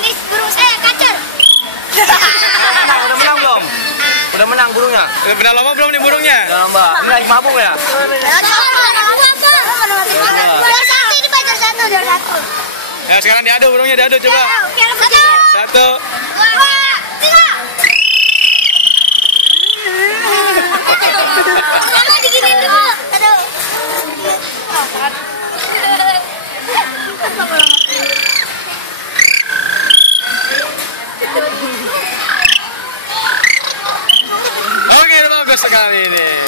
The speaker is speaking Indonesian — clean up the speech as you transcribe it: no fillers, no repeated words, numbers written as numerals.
Ini burung saya kacer. Udah menang belum? Udah menang burungnya? Udah lama belum nih burungnya? Udah lama. Ini lagi mabuk ya? Satu. Ya sekarang diadu burungnya, diadu coba. Satu. Satu.